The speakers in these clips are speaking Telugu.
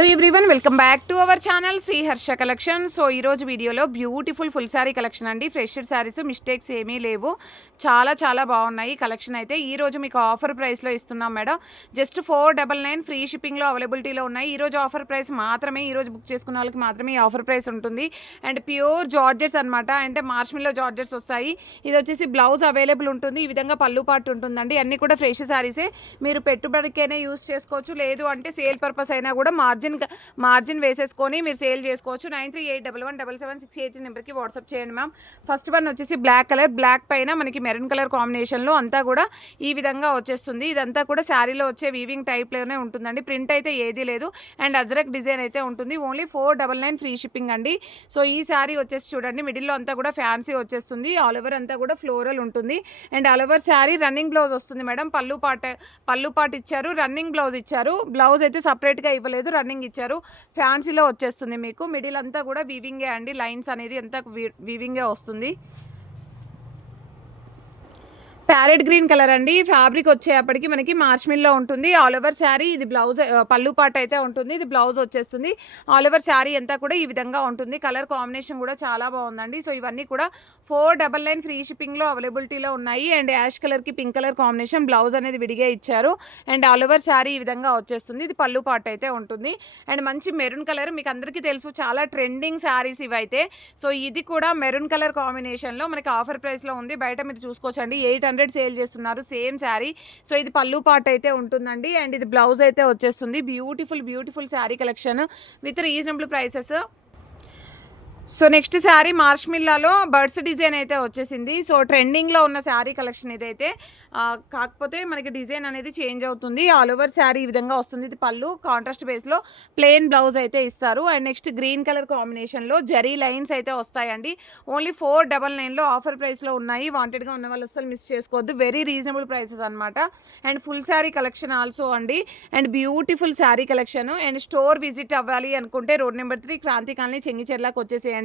Hello everyone, welcome back to our channel Shri Harsha collection. So ఈరోజు వీడియోలో బ్యూటిఫుల్ ఫుల్ శారీ కలెక్షన్ అండి. ఫ్రెష్ శారీస్, మిస్టేక్స్ ఏమీ లేవు. చాలా చాలా బాగున్నాయి కలెక్షన్. అయితే ఈరోజు మీకు ఆఫర్ ప్రైస్లో ఇస్తున్నాం మేడం. జస్ట్ 499 ఫ్రీ షిప్పింగ్లో అవైలబిలిటీలో ఉన్నాయి. ఈరోజు ఆఫర్ ప్రైస్ మాత్రమే, ఈరోజు బుక్ చేసుకున్న వాళ్ళకి మాత్రమే ఈ ఆఫర్ ప్రైస్ ఉంటుంది. అండ్ ప్యూర్ జార్జెట్స్ అనమాట, అంటే మార్ష్మిల్లో జార్జెట్స్ వస్తాయి. ఇది వచ్చేసి బ్లౌజ్ అవైలబుల్ ఉంటుంది. ఈ విధంగా పళ్ళు పాటు ఉంటుందండి. అన్నీ కూడా ఫ్రెష్ శారీసే. మీరు పెట్టుబడికైనా యూస్ చేసుకోవచ్చు, లేదు అంటే సేల్ పర్పస్ అయినా కూడా మార్జిన్ వేసేసుకొని మీరు సేల్ చేసుకోవచ్చు. 9381177683 నెంబర్కి వాట్సాప్ చేయండి మ్యామ్. ఫస్ట్ వన్ వచ్చేసి బ్లాక్ కలర్, బ్లాక్ పైన మనకి మెరూన్ కలర్ కాంబినేషన్లో అంతా కూడా ఈ విధంగా వచ్చేస్తుంది. ఇదంతా కూడా శారీలో వచ్చే వీవింగ్ టైప్లోనే ఉంటుందండి. ప్రింట్ అయితే ఏదీ లేదు. అండ్ అజ్రక్ డిజైన్ అయితే ఉంటుంది. ఓన్లీ 499 ఫ్రీ షిప్పింగ్ అండి. సో ఈ శారీ వచ్చేసి చూడండి, మిడిల్లో అంతా కూడా ఫ్యాన్సీ వచ్చేస్తుంది. ఆల్ ఓవర్ అంతా కూడా ఫ్లోరల్ ఉంటుంది. And all over sari running blouse వస్తుంది మేడం. పళ్ళు పాట ఇచ్చారు, రన్నింగ్ బ్లౌజ్ ఇచ్చారు. బ్లౌజ్ అయితే సపరేట్గా ఇవ్వలేదు, రన్నింగ్ ఇచ్చారు. ఫ్యాన్సీలో వచ్చేస్తుంది మీకు. మిడిల్ అంతా కూడా వీవింగే అండి. లైన్స్ అనేది అంతా వీవింగే వస్తుంది. ప్యారెట్ గ్రీన్ కలర్ అండి. ఫ్యాబ్రిక్ వచ్చేప్పటికి మనకి మార్ష్మిల్లో ఉంటుంది. ఆల్ ఓవర్ శారీ ఇది బ్లౌజ్, పళ్ళు పాట అయితే ఉంటుంది. ఇది బ్లౌజ్ వచ్చేస్తుంది. ఆల్ ఓవర్ శారీ అంతా కూడా ఈ విధంగా ఉంటుంది. కలర్ కాంబినేషన్ కూడా చాలా బాగుందండి. సో ఇవన్నీ కూడా 499 ఫ్రీ షిప్పింగ్లో అవైలబిలిటీలో ఉన్నాయి. అండ్ యాష్ కలర్కి పింక్ కలర్ కాంబినేషన్, బ్లౌజ్ అనేది విడిగా ఇచ్చారు. అండ్ ఆల్ ఓవర్ శారీ ఈ విధంగా వచ్చేస్తుంది. ఇది పళ్ళు పాట అయితే ఉంటుంది. అండ్ మంచి మెరూన్ కలర్, మీకు అందరికీ తెలుసు చాలా ట్రెండింగ్ శారీస్ ఇవైతే. సో ఇది కూడా మెరూన్ కలర్ కాంబినేషన్లో మనకి ఆఫర్ ప్రైస్లో ఉంది. బయట మీరు చూసుకోవచ్చండి, 800 సేల్ చేస్తున్నారు సేమ్ శారీ. సో ఇది పళ్ళు పాట అయితే ఉంటుందండి. అండ్ ఇది బ్లౌజ్ అయితే వచ్చేస్తుంది. Beautiful sari collection with reasonable prices. So next sari మార్ష్మిల్లాలో బర్డ్స్ డిజైన్ అయితే వచ్చేసింది. సో ట్రెండింగ్లో ఉన్న శారీ కలెక్షన్ ఇదైతే. కాకపోతే మనకి డిజైన్ అనేది చేంజ్ అవుతుంది. ఆల్ ఓవర్ శారీ ఈ విధంగా వస్తుంది. ఇది పళ్ళు, కాంట్రాస్ట్ బేస్లో ప్లెయిన్ బ్లౌజ్ అయితే ఇస్తారు. అండ్ నెక్స్ట్ గ్రీన్ కలర్ కాంబినేషన్లో జరీ లైన్స్ అయితే వస్తాయండి. ఓన్లీ 499లో ఆఫర్ ప్రైస్లో ఉన్నాయి. వాంటెడ్గా ఉన్న వాళ్ళు అసలు మిస్ చేసుకోవద్దు. వెరీ రీజనబుల్ ప్రైసెస్ అనమాట. And full sari collection also అండి. And beautiful sari collection. And store visit అవ్వాలి అనుకుంటే రోడ్ నెంబర్ 3 క్రాంతి కాలనీ చెంగిచెర్లకు వచ్చేసేయండి.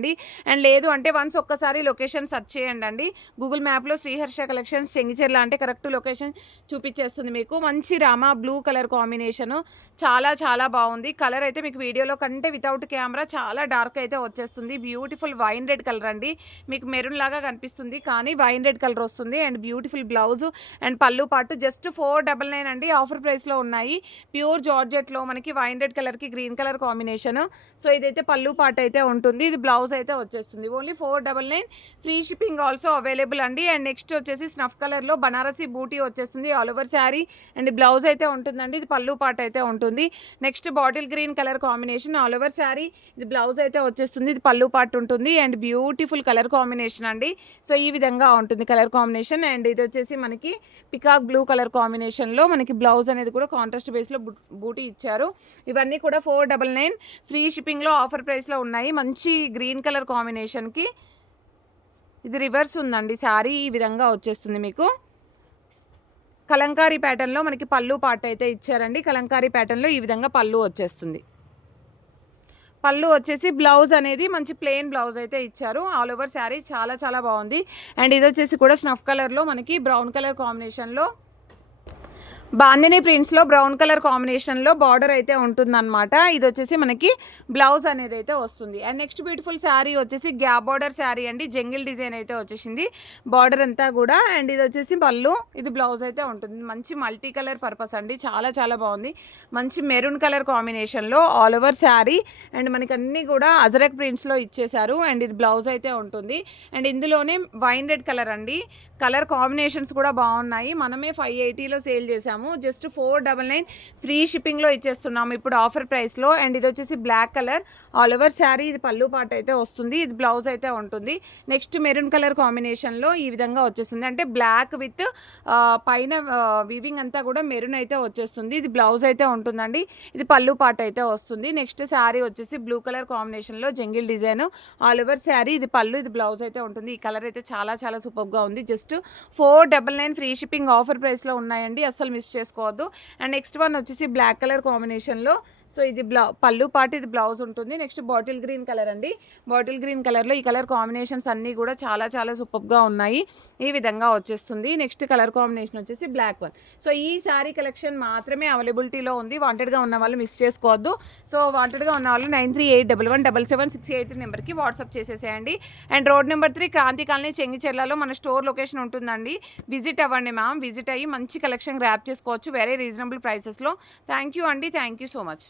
అండ్ లేదు అంటే వన్స్ ఒక్కసారి లొకేషన్ సెర్చ్ చేయండి అండి. గూగుల్ మ్యాప్లో శ్రీహర్ష కలెక్షన్స్ చెంగిచెర్ల అంటే కరెక్ట్ లొకేషన్ చూపించేస్తుంది మీకు. మంచి రామా బ్లూ కలర్ కాంబినేషను, చాలా చాలా బాగుంది. కలర్ అయితే మీకు వీడియోలో కంటే వితౌట్ కెమెరా చాలా డార్క్ అయితే వచ్చేస్తుంది. బ్యూటిఫుల్ వైన్ రెడ్ కలర్ అండి. మీకు మెరూన్ లాగా కనిపిస్తుంది కానీ వైన్ రెడ్ కలర్ వస్తుంది. అండ్ బ్యూటిఫుల్ బ్లౌజ్ అండ్ పళ్ళు పాటు జస్ట్ 499 అండి. ఆఫర్ ప్రైస్లో ఉన్నాయి. ప్యూర్ జార్జెట్లో మనకి వైన్ రెడ్ కలర్కి గ్రీన్ కలర్ కాంబినేషను. సో ఇదైతే పళ్ళు పాట అయితే ఉంటుంది. ఇది బ్లౌజ్ అయితే వచ్చేస్తుంది. Only 499 free shipping also available అండి. అండ్ నెక్స్ట్ వచ్చేసి స్నఫ్ కలర్లో బనారసీ బూటీ వచ్చేస్తుంది. All over sari and blouse అయితే ఉంటుందండి. ఇది పళ్ళు పాట అయితే ఉంటుంది. Next bottle green colour combination, all over sari, ఇది బ్లౌజ్ అయితే వచ్చేస్తుంది. ఇది పళ్ళు పాట ఉంటుంది. అండ్ బ్యూటిఫుల్ కలర్ కాంబినేషన్ అండి. సో ఈ విధంగా ఉంటుంది కలర్ కాంబినేషన్. అండ్ ఇది వచ్చేసి మనకి పికాక్ బ్లూ కలర్ కాంబినేషన్లో మనకి బ్లౌజ్ అనేది కూడా కాంట్రాస్ట్ బేస్లో బూటీ ఇచ్చారు. ఇవన్నీ కూడా 499 ఫ్రీ షిప్పింగ్లో ఆఫర్ ప్రైస్లో ఉన్నాయి. మంచి గ్రీన్ కలర్ కాంబినేషన్కి ఇది రివర్స్ ఉందండి. శారీ ఈ విధంగా వచ్చేస్తుంది మీకు. కలంకారీ ప్యాటర్న్లో మనకి పళ్ళు పాట అయితే ఇచ్చారండి. కలంకారీ ప్యాటర్న్లో ఈ విధంగా పళ్ళు వచ్చేస్తుంది. పళ్ళు వచ్చేసి బ్లౌజ్ అనేది మంచి ప్లెయిన్ బ్లౌజ్ అయితే ఇచ్చారు. ఆల్ ఓవర్ శారీ చాలా చాలా బాగుంది. అండ్ ఇది వచ్చేసి కూడా స్నఫ్ కలర్లో మనకి బ్రౌన్ కలర్ కాంబినేషన్లో, బాందిని ప్రింట్స్లో బ్రౌన్ కలర్ కాంబినేషన్లో బార్డర్ అయితే ఉంటుందన్నమాట. ఇది వచ్చేసి మనకి బ్లౌజ్ అనేది అయితే వస్తుంది. అండ్ నెక్స్ట్ బ్యూటిఫుల్ శారీ వచ్చేసి గ్యాప్ బార్డర్ శారీ అండి. జంగిల్ డిజైన్ అయితే వచ్చేసింది బార్డర్ అంతా కూడా. అండ్ ఇది వచ్చేసి పళ్ళు, ఇది బ్లౌజ్ అయితే ఉంటుంది. మంచి మల్టీ కలర్ పర్పస్ అండి. చాలా చాలా బాగుంది. మంచి మెరూన్ కలర్ కాంబినేషన్లో ఆల్ ఓవర్ శారీ. అండ్ మనకి అన్నీ కూడా అజరక్ ప్రింట్స్లో ఇచ్చేశారు. అండ్ ఇది బ్లౌజ్ అయితే ఉంటుంది. అండ్ ఇందులోనే వైన్ రెడ్ కలర్ అండి. కలర్ కాంబినేషన్స్ కూడా బాగున్నాయి. మనమే 580లో సేల్ చేసాము. జస్ట్ 499 ఫ్రీ షిప్పింగ్లో ఇచ్చేస్తున్నాము ఇప్పుడు ఆఫర్ ప్రైస్లో. అండ్ ఇది వచ్చేసి black colour, all over sari, ఇది పళ్ళు పాట అయితే వస్తుంది. ఇది బ్లౌజ్ అయితే ఉంటుంది. నెక్స్ట్ మెరూన్ కలర్ కాంబినేషన్లో ఈ విధంగా వచ్చేస్తుంది. అంటే బ్లాక్ విత్ పైన వీవింగ్ అంతా కూడా మెరూన్ అయితే వచ్చేస్తుంది. ఇది బ్లౌజ్ అయితే ఉంటుందండి. ఇది పళ్ళు పాట అయితే వస్తుంది. నెక్స్ట్ శారీ వచ్చేసి బ్లూ కలర్ కాంబినేషన్లో jungle design, all over sari, ఇది పళ్ళు, ఇది బ్లౌజ్ అయితే ఉంటుంది. ఈ కలర్ అయితే చాలా చాలా సూపర్గా ఉంది. జస్ట్ 499 ఫ్రీ షిప్పింగ్ ఆఫర్ ప్రైస్లో ఉన్నాయండి. అస్సలు మిస్ చేసుకోవద్దు. అండ్ నెక్స్ట్ వన్ వచ్చేసి బ్లాక్ కలర్ కాంబినేషన్లో సో ఇది పళ్ళు పాటు ఇది బ్లౌజ్ ఉంటుంది. నెక్స్ట్ బాటిల్ గ్రీన్ కలర్ అండి. బాటిల్ గ్రీన్ కలర్లో ఈ కలర్ కాంబినేషన్స్ అన్నీ కూడా చాలా చాలా సూపర్గా ఉన్నాయి. ఈ విధంగా వచ్చేస్తుంది. నెక్స్ట్ కలర్ కాంబినేషన్ వచ్చేసి బ్లాక్ వన్. సో ఈ శారీ కలెక్షన్ మాత్రమే అవైలబిలిటీలో ఉంది. వాంటెడ్గా ఉన్న వాళ్ళు మిస్ చేసుకోవద్దు. సో వాంటెడ్గా ఉన్న వాళ్ళు 9381177683 నెంబర్కి వాట్సాప్ చేసేసేయండి. And road number 3 Kranti colony చెంగిచెర్లలో మన స్టోర్ లొకేషన్ ఉంటుందండి. విజిట్ అవ్వండి మ్యామ్. విజిట్ అయ్యి మంచి కలెక్షన్ గ్రాప్ చేసుకోవచ్చు వెరీ రీజనబుల్ ప్రైసెస్లో. థ్యాంక్ యూ అండి. Thank you so much.